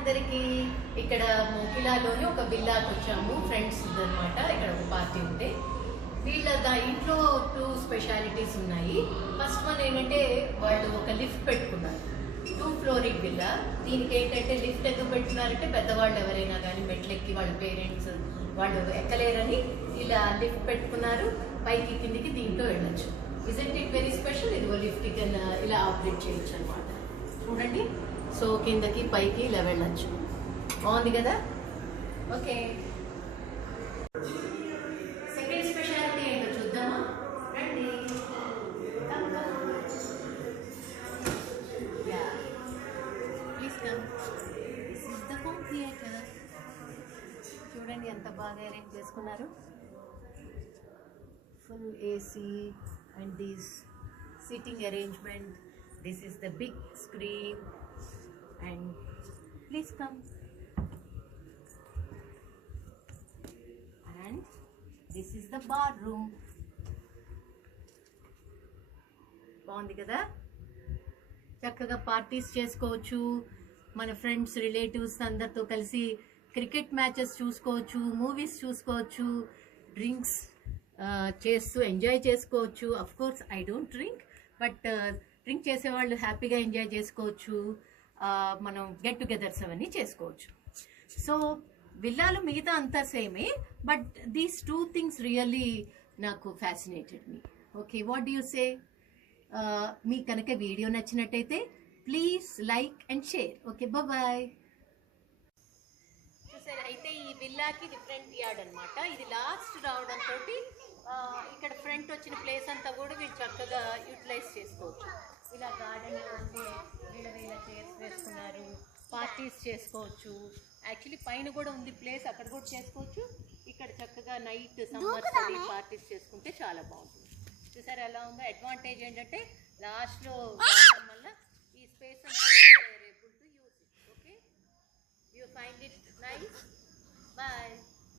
అందరికి ఇక్కడ మోకిలాలోని ఒక విల్లాకి వచ్చాము ఫ్రెండ్స్ అన్నమాట. ఇక్కడ ఒక పార్టీ ఉంటే వీళ్ళ ఇంట్లో 2 స్పెషాలిటీస్ ఉన్నాయి. ఫస్ట్ వన్ ఏంటంటే వాళ్ళు ఒక లిఫ్ట్ పెట్టుకున్నారు, 2 ఫ్లోరింగ్ విల్లా. దీనికి ఏంటంటే లిఫ్ట్ ఎందుకు పెట్టుకున్నారంటే పెద్దవాళ్ళు ఎవరైనా కానీ మెట్లెక్కి వాళ్ళ పేరెంట్స్ వాళ్ళు ఎక్కలేరని ఇలా లిఫ్ట్ పెట్టుకున్నారు. పైకి కిందికి దీంట్లో వెళ్ళొచ్చు. Isn't it very special. ఇదిగో లిఫ్ట్ ఇలా ఆపరేట్ చేయొచ్చు అనమాట. చూడండి, సో కిందకి పైకి ఇలా వెళ్ళొచ్చు. బాగుంది కదా. ఓకే, సెకండ్ స్పెషాలిటీ ఏంటో చూద్దామా రండి. Please come. This is the home theatre. చూడండి ఎంత బాగా అరేంజ్ చేసుకున్నారు. Full AC and this seating arrangement. This is the big screen and please come. And this is the bar room. బాగుంది కదా. చక్కగా పార్టీస్ చేసుకోవచ్చు, మన ఫ్రెండ్స్ రిలేటివ్స్ అందరితో కలిసి క్రికెట్ మ్యాచెస్ చూసుకోవచ్చు, మూవీస్ చూసుకోవచ్చు, డ్రింక్స్ చేస్తూ ఎంజాయ్ చేసుకోవచ్చు. Of course I don't drink, but drink చేసేవాళ్ళు హ్యాపీగా ఎంజాయ్ చేసుకోవచ్చు. మనం గెట్ టుగెదర్స్ అవన్నీ చేసుకోవచ్చు. సో విల్లాలు మిగతా అంతా సేమే, బట్ దీస్ 2 థింగ్స్ రియల్లీ నాకు fascinated me. Okay, what do you say? మీకు కనుక వీడియో నచ్చినట్టయితే please like and share. Okay, bye. చూసారు అయితే ఈ విల్లాకి డిఫరెంట్ యార్డ్ అనమాట. ఇది లాస్ట్ రావడంతో ఇక్కడ ఫ్రంట్ వచ్చిన ప్లేస్ అంతా కూడా వీళ్ళు చక్కగా యూటిలైజ్ చేసుకోవచ్చు. ఇలా గార్డెన్లో ఉంటే వీళ్ళ చైర్స్ వేసుకున్నారు, పార్టీస్ చేసుకోవచ్చు. యాక్చువల్లీ పైన కూడా ఉంది ప్లేస్, అక్కడ కూడా చేసుకోవచ్చు. ఇక్కడ చక్కగా నైట్ సమ్మర్ పార్టీస్ చేసుకుంటే చాలా బాగుంటుంది. చూసారు ఎలా ఉందో. అడ్వాంటేజ్ ఏంటంటే లాస్ట్లో వల్ల ఈ స్పేస్ అంతా able to use it. Okay, you find it nice. Bye.